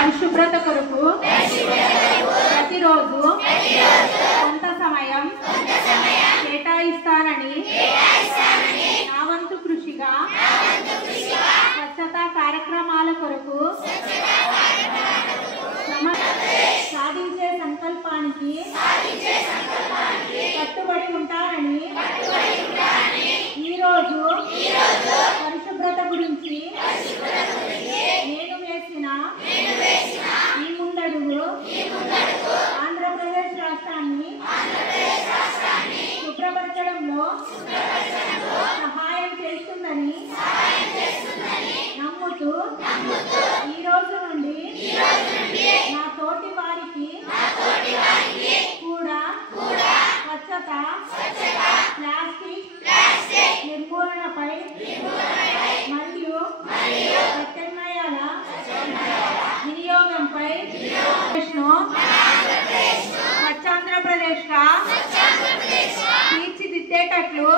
పరిశుభ్రత కొరకు ప్రతిరోజు కొంత సమయం కేటాయిస్తానని నా వంతు కృషిగా స్వచ్ఛతా కార్యక్రమాల కొరకు సాధించే సంకల్పానికి కట్టుబడి ఉంటానని ఈరోజు పరిశుభ్రత గురించి నేను వేసిన ఈ ముందడుగు ఆంధ్రప్రదేశ్ రాష్ట్రాన్ని శుభ్రపరచడంలో సహాయం చేస్తుందని నమ్ముతూ ఈ రోజు నుండి నా తోటి వారికి కూడా స్వచ్ఛత ప్లాస్టిక్ నిర్మూలనపై మరియు ప్రత్యామ్నాయాల వినియోగంపై స్వచ్ఛాంధ్రప్రదేశ్ గా తీర్చిదిద్దేటట్లు